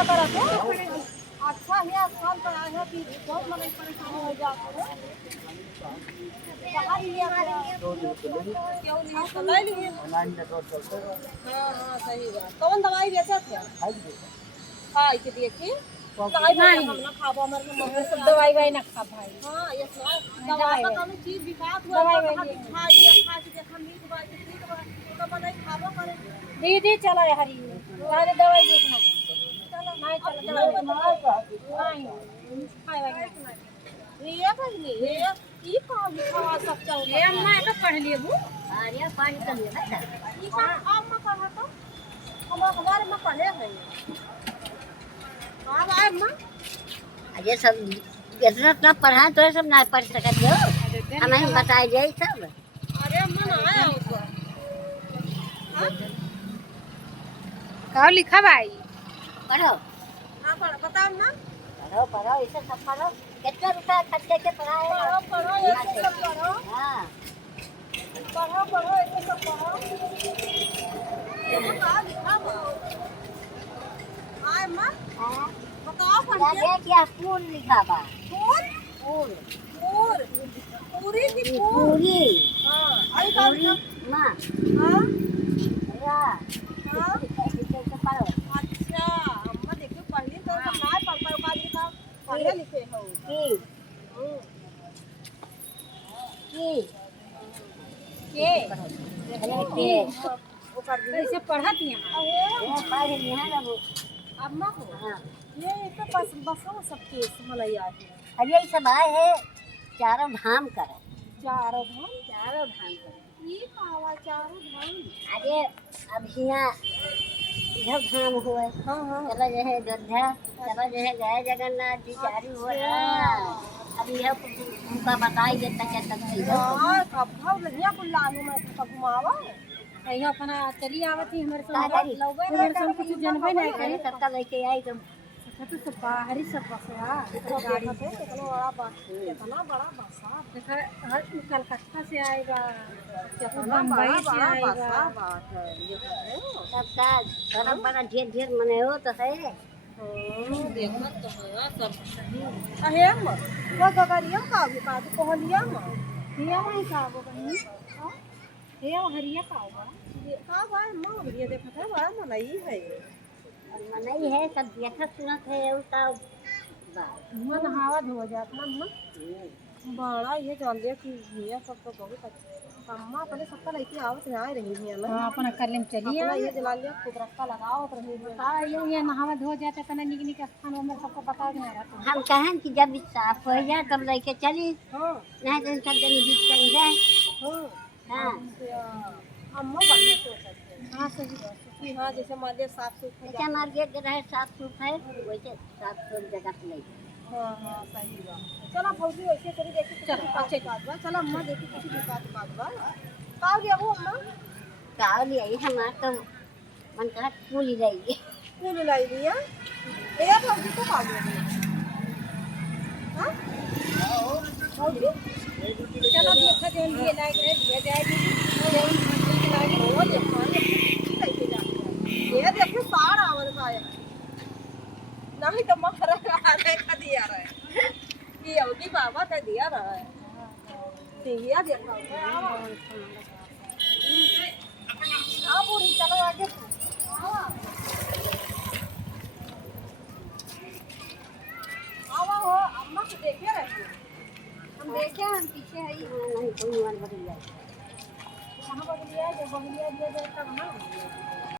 पूजा करा तो अच्छा है स्थान पर आए हो कि बहुत मन परेशान हो जाओ बाहर लिया क्यों लिए तो ले लिए ऑनलाइन नेटवर्क चलते हैं। हां सही बात कौन दवाई बेचा थे खाई के देखी दवाई नहीं हम ना खाबो हमर मम्मी सब दवाई वाई ना खा भाई हां ये दवाई का कौन चीज विकास हुआ दवाई खाइए खा के देखम मीठ बात ठीक बा तो मन नहीं खाबो करे दीदी चलो हरी सारे दवाई देखना चलो नहीं चलो दवाई नहीं खाई वाई ये बजनी ये की का लिखवा सब चाहो ये अम्मा का पढ़ लेबू अरे पानी कर ले बेटा ई का अम्मा पढ़ा तो हमारे में पढ़े हैं हां भाई अम्मा अरे सब इतना पढ़ा तो सब ना पढ़ सकत हो हमें बताई जाए सब। अरे अम्मा ना आया उसको हां का लिखा भाई पढ़ो हां बताओ ना पढ़ो पढ़ो इसे सब पढ़ो कितना रुपया खर्च करके पढ़ाए पढ़ो पढ़ो ये सब पढ़ो हां पढ़ो पढ़ो ये सब पढ़ो ये का लिखा बा हां अम्मा हां बताओ क्या पढ़िए क्या फूल लिखा बा फूल फूल पूर पूरी की पूर पूरी हां आई का पूरी मां हां रा हां इसे पढ़ो अच्छा अम्मा देखो पढ़ली तो सब ना पढ़ पाओ का लिखा पढ़े लिखे हो की के अरे के वो कर दी कैसे पढ़त यहाँ ये पढ़ लिया ना वो अम्मा को हां ये तो बस बसों सबके मलैया है अरे ये सब आए हैं चारों धाम कर चारों धाम ये पावा चारों धाम अरे अब यहाँ इधर धाम हुए हां हां चला जो है अयोध्या चला जो है गए जगन्नाथ जी चारू हुए अब यह उनका बताइए तक तक यार कब भाव लगिया कुल्ला में कब घुमावा कहीं अपना चली आवती हमारे का करी? हमारे संग कुछ जनबे नहीं अरे करे सबका लेके आई तो तो सब बाहरी सब बसवा गाड़ी कितना बड़ा बस कितना बड़ा बस देखा हर कलकत्ता से आएगा कितना बम्बई बड़ा से बड़ा आएगा बात है ये तो सबका बड़ा बड़ा ढेर ढेर मने हो तो है देखना तो है सब अहे अम्मा वो गगरिया का भी का तो कहलिया अम्मा हिया वही का वो कहीं हिया हरिया का होगा का भाई अम्मा ये देखा था बड़ा मनई है मनई है सब देखा सुनत है उसका मन हवा धो जाता अम्मा बड़ा ये जान लिया कि ये सब तो बहुत अच्छा अम्मा पहले सबका लेके आवत है आ रही है ना हां अपना कर लेम चलिए अपना ये जला लिया खुद रखा लगाओ तो रही है ये नहावा धो जाता तना निक निक स्थान में सबको बता देना रहता हम कहें कि जब साफ हो जाए तब लेके चली हां नहीं तो सब जन बीच चल जाए हां हाँ अम्मा बढ़िया सोच है हां सही बात कि हाँ जैसे मान लिया साफ सुथरा ऐसा मार्केट रहे साफ सुथ है वैसे साफ सुथ जगह पे ले हाँ हाँ सही बात चलो फौजी वैसे करी देखी चलो अच्छे बात बा चलो अम्मा देखी किसी की बात बा का लिया वो अम्मा काव लिया ये हमारा तो मन कहा फूल रही फूल लाई लिया ये फौजी को का लिया हाँ फौजी चलो देखा जोन लिए लायक रहे दिया जाएगी जोन मंदिर लागे वो देखो कैसे जाती है ये देखो साड़ आवल का है नहीं तो मखरा आने का दिया रहा है ये अवधि बाबा का दिया रहा है सिंगिया देखा हाँ पूरी चलो आगे आवा हो अम्मा को देखे रहे हम देखे हम पीछे है नहीं कोई मान बदल जाए कहाँ बदलिया जो बदलिया दिया जाए तब ना